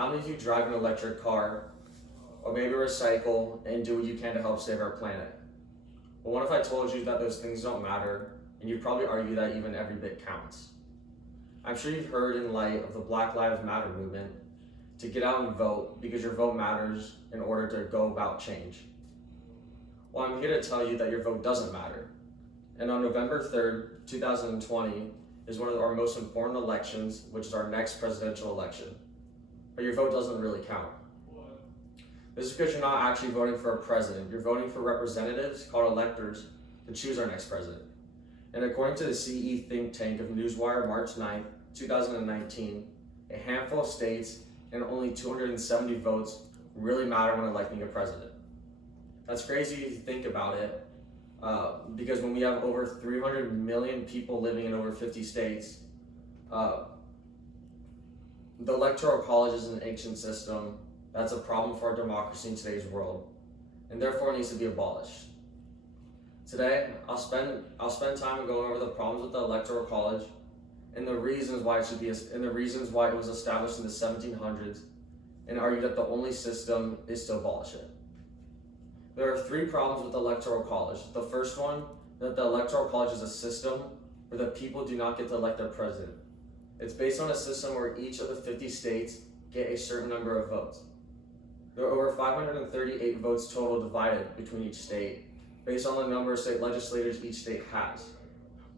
How many of you drive an electric car, or maybe recycle and do what you can to help save our planet? Well, what if I told you that those things don't matter, and you'd probably argue that even every bit counts? I'm sure you've heard in light of the Black Lives Matter movement to get out and vote because your vote matters in order to go about change. Well, I'm here to tell you that your vote doesn't matter. And on November 3rd, 2020 is one of our most important elections, which is our next presidential election. But your vote doesn't really count. This is because you're not actually voting for a president. You're voting for representatives called electors to choose our next president. And according to the CE think tank of Newswire, March 9th, 2019, a handful of states and only 270 votes really matter when electing a president. That's crazy if you think about it, because when we have over 300 million people living in over 50 states, the Electoral College is an ancient system that's a problem for our democracy in today's world, and therefore it needs to be abolished. Today, I'll spend time going over the problems with the Electoral College and the reasons why it was established in the 1700s, and argue that the only system is to abolish it. There are three problems with the Electoral College. The first one, that the Electoral College is a system where the people do not get to elect their president. It's based on a system where each of the 50 states get a certain number of votes. There are over 538 votes total divided between each state, based on the number of state legislators each state has,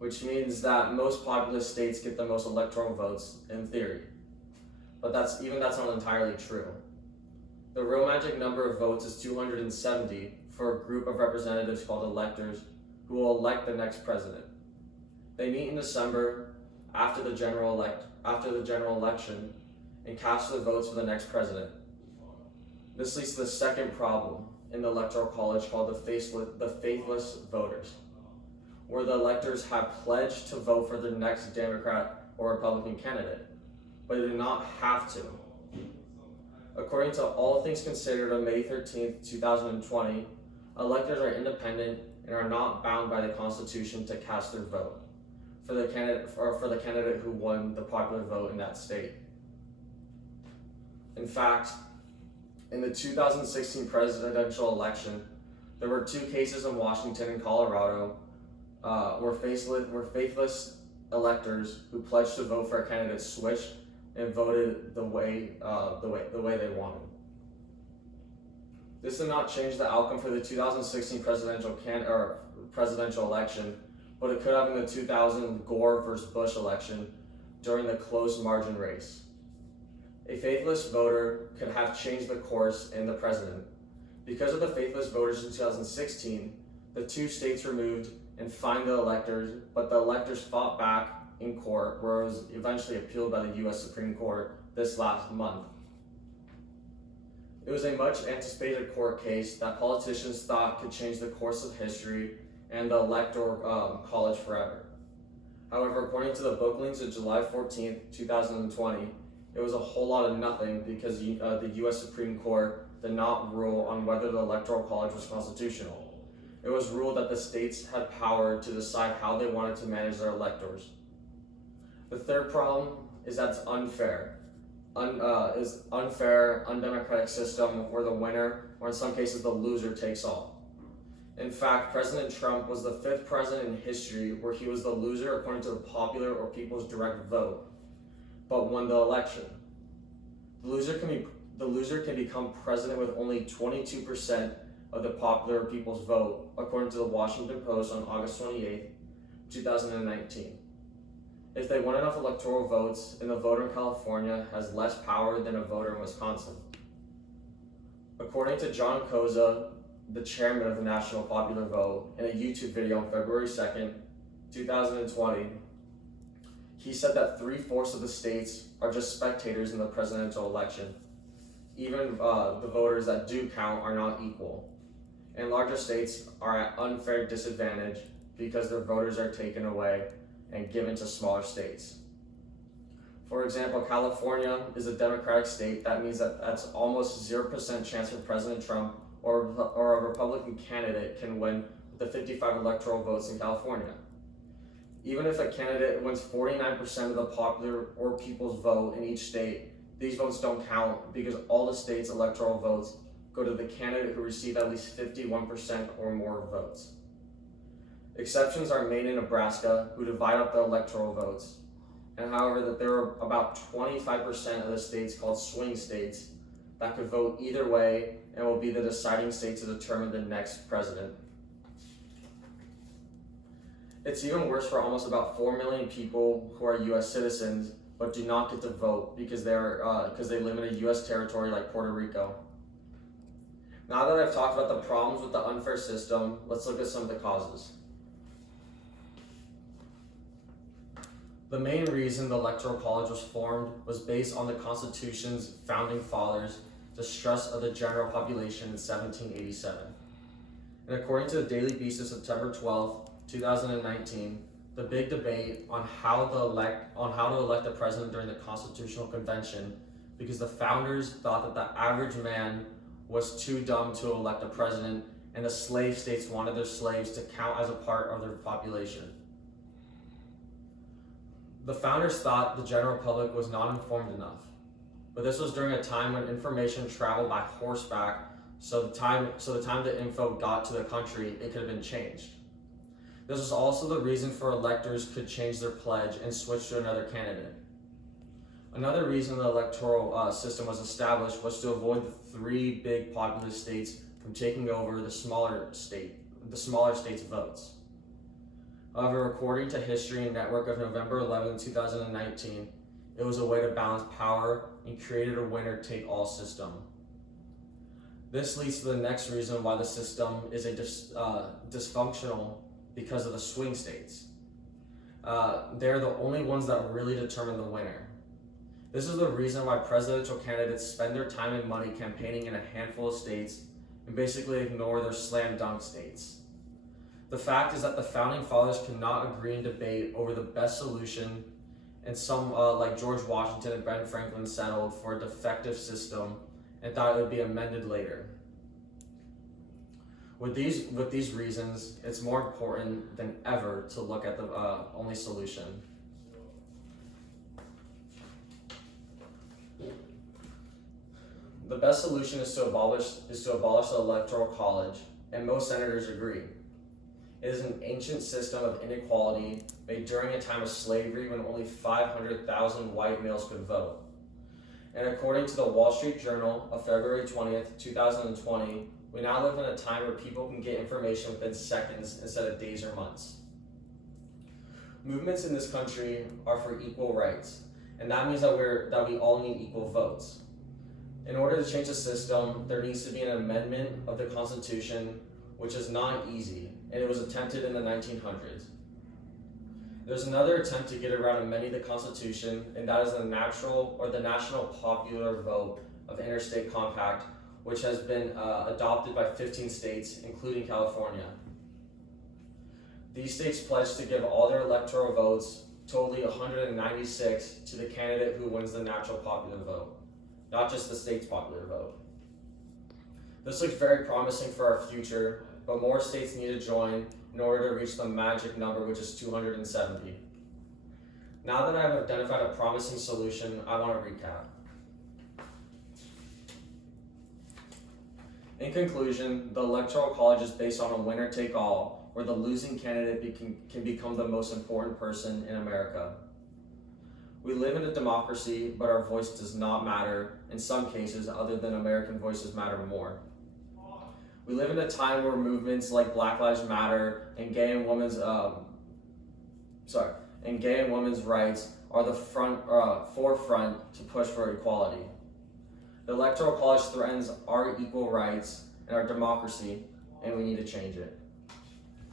which means that most populous states get the most electoral votes in theory. But that's not entirely true. The real magic number of votes is 270 for a group of representatives called electors who will elect the next president. They meet in December after the general election and cast their votes for the next president. This leads to the second problem in the Electoral College called the faithless voters, where the electors have pledged to vote for the next Democrat or Republican candidate, but they do not have to. According to All Things Considered on May 13th, 2020, electors are independent and are not bound by the Constitution to cast their vote for the candidate who won the popular vote in that state. In fact, in the 2016 presidential election, there were two cases in Washington and Colorado where faithless electors who pledged to vote for a candidate switched and voted the way they wanted. This did not change the outcome for the 2016 presidential election, but it could have in the 2000 Gore versus Bush election during the close margin race. A faithless voter could have changed the course in the president. Because of the faithless voters in 2016, the two states removed and fined the electors, but the electors fought back in court, where it was eventually appealed by the U.S. Supreme Court this last month. It was a much anticipated court case that politicians thought could change the course of history and the Electoral College forever. However, according to the Booklings of July 14th, 2020, it was a whole lot of nothing because the U.S. Supreme Court did not rule on whether the Electoral College was constitutional. It was ruled that the states had power to decide how they wanted to manage their electors. The third problem is that it's unfair. Undemocratic system where the winner, or in some cases the loser, takes all. In fact, President Trump was the fifth president in history where he was the loser according to the popular or people's direct vote, but won the election. The loser can become president with only 22% of the popular people's vote, according to the Washington Post on August 28, 2019. If they won enough electoral votes, and the voter in California has less power than a voter in Wisconsin. According to John Koza, the chairman of the National Popular Vote, in a YouTube video on February 2nd, 2020, he said that 3/4 of the states are just spectators in the presidential election. Even the voters that do count are not equal. And larger states are at unfair disadvantage because their voters are taken away and given to smaller states. For example, California is a Democratic state. That means that's almost 0% chance for President Trump or a Republican candidate can win with the 55 electoral votes in California. Even if a candidate wins 49% of the popular or people's vote in each state, these votes don't count because all the state's electoral votes go to the candidate who received at least 51% or more votes. Exceptions are made in Nebraska, who divide up the electoral votes, and however that there are about 25% of the states called swing states that could vote either way and will be the deciding state to determine the next president. It's even worse for almost about 4 million people who are U.S. citizens but do not get to vote because they live in a U.S. territory like Puerto Rico. Now that I've talked about the problems with the unfair system, let's look at some of the causes. The main reason the Electoral College was formed was based on the Constitution's founding fathers' distrust of the general population in 1787. And according to the Daily Beast of September 12, 2019, the big debate on how to elect a president during the Constitutional Convention, because the founders thought that the average man was too dumb to elect a president, and the slave states wanted their slaves to count as a part of their population. The founders thought the general public was not informed enough, but this was during a time when information traveled by horseback, so the time the info got to the country, it could have been changed. This was also the reason for electors could change their pledge and switch to another candidate. Another reason the electoral system was established was to avoid the 3 big populous states from taking over the smaller states' votes. However, according to History and Network of November 11, 2019, it was a way to balance power and created a winner-take-all system. This leads to the next reason why the system is dysfunctional, because of the swing states. They're the only ones that really determine the winner. This is the reason why presidential candidates spend their time and money campaigning in a handful of states and basically ignore their slam dunk states. The fact is that the founding fathers could not agree and debate over the best solution, and some like George Washington and Ben Franklin settled for a defective system and thought it would be amended later. With these reasons, it's more important than ever to look at the only solution. The best solution is to abolish the Electoral College, and most senators agree. It is an ancient system of inequality made during a time of slavery when only 500,000 white males could vote. And according to the Wall Street Journal of February 20th, 2020, we now live in a time where people can get information within seconds instead of days or months. Movements in this country are for equal rights, and that means that we all need equal votes. In order to change the system, there needs to be an amendment of the Constitution, which is not easy, and it was attempted in the 1900s. There's another attempt to get around amending the Constitution, and that is the National Popular Vote of Interstate Compact, which has been adopted by 15 states, including California. These states pledged to give all their electoral votes, totally 196, to the candidate who wins the natural popular vote, not just the state's popular vote. This looks very promising for our future, but more states need to join in order to reach the magic number, which is 270. Now that I've identified a promising solution, I want to recap. In conclusion, the Electoral College is based on a winner-take-all, where the losing candidate can become the most important person in America. We live in a democracy, but our voice does not matter. In some cases, other than American voices matter more. We live in a time where movements like Black Lives Matter and gay and women's rights are the forefront to push for equality. The Electoral College threatens our equal rights and our democracy, and we need to change it.